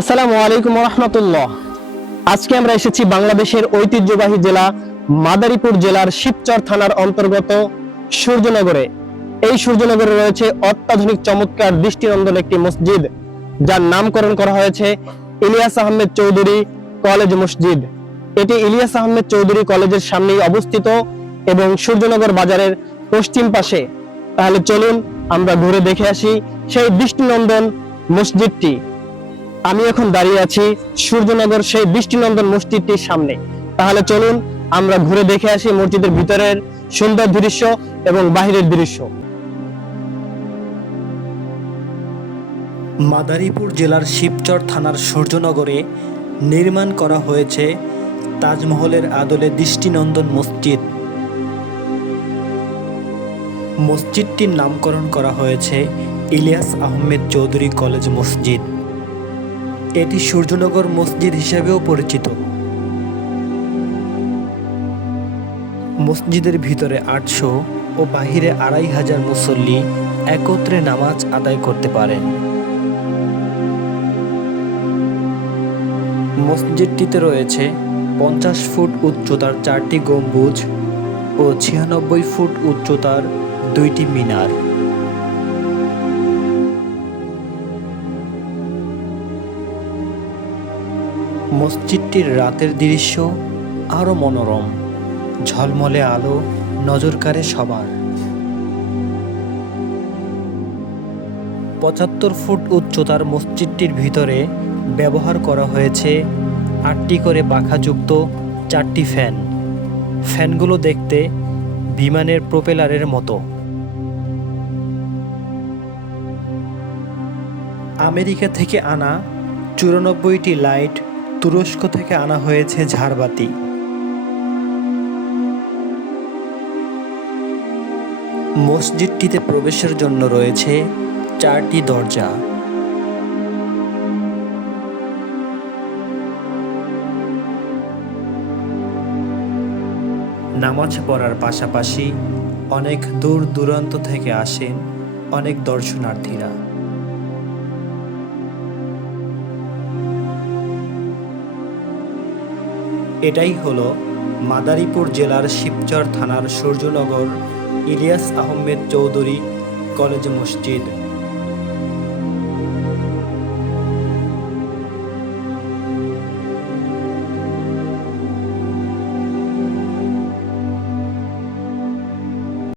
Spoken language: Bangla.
আসসালামু আলাইকুম রহমতুল্লাহ আজকে আমরা এসেছি বাংলাদেশের ঐতিহ্যবাহী জেলা মাদারীপুর জেলার শিবচর থানার অন্তর্গত সূর্যনগরে। এই সূর্যনগরে রয়েছে অত্যাধুনিক চমৎকার দৃষ্টিনন্দন একটি মসজিদ, যার নামকরণ করা হয়েছে ইলিয়াস আহমেদ চৌধুরী কলেজ মসজিদ। এটি ইলিয়াস আহমেদ চৌধুরী কলেজের সামনেই অবস্থিত এবং সূর্যনগর বাজারের পশ্চিম পাশে। তাহলে চলুন আমরা ঘুরে দেখে আসি সেই দৃষ্টিনন্দন মসজিদটি। আমি এখন দাঁড়িয়ে আছি সূর্যনগর সেই বৃষ্টিনন্দন মসজিদটির সামনে। তাহলে চলুন আমরা ঘুরে দেখে আসি মসজিদের ভিতরের সুন্দর দৃশ্য এবং বাহিরের দৃশ্য। মাদারীপুর জেলার শিবচর থানার সূর্যনগরে নির্মাণ করা হয়েছে তাজমহলের আদলে দৃষ্টিনন্দন মসজিদ। মসজিদটির নামকরণ করা হয়েছে ইলিয়াস আহমেদ চৌধুরী কলেজ মসজিদ। এটি সূর্যনগর মসজিদ হিসাবেও পরিচিত। মসজিদের ভিতরে আটশো ও বাহিরে আড়াই হাজার মুসল্লি একত্রে নামাজ আদায় করতে পারেন। মসজিদটিতে রয়েছে পঞ্চাশ ফুট উচ্চতার চারটি গম্বুজ ও ছিয়ানব্বই ফুট উচ্চতার দুইটি মিনার। মসজিদটির রাতের দৃশ্য আরও মনোরম। ঝলমলে আলো নজর কাড়ে সবার। পঁচাত্তর ফুট উচ্চতার মসজিদটির ভিতরে ব্যবহার করা হয়েছে আটটি করে পাখাযুক্ত চারটি ফ্যান। ফ্যানগুলো দেখতে বিমানের প্রোপেলারের মতো। আমেরিকা থেকে আনা চুরানব্বইটি লাইট তুরস্ক থেকে আনা হয়েছে ঝাড়বাতি। মসজিদটিতে প্রবেশের জন্য রয়েছে চারটি দরজা। নামাজ পড়ার পাশাপাশি অনেক দূর দূরান্ত থেকে আসেন অনেক দর্শনার্থীরা। এটাই হলো মাদারীপুর জেলার শিবচর থানার সূর্যনগর ইলিয়াস আহমেদ চৌধুরী কলেজ মসজিদ।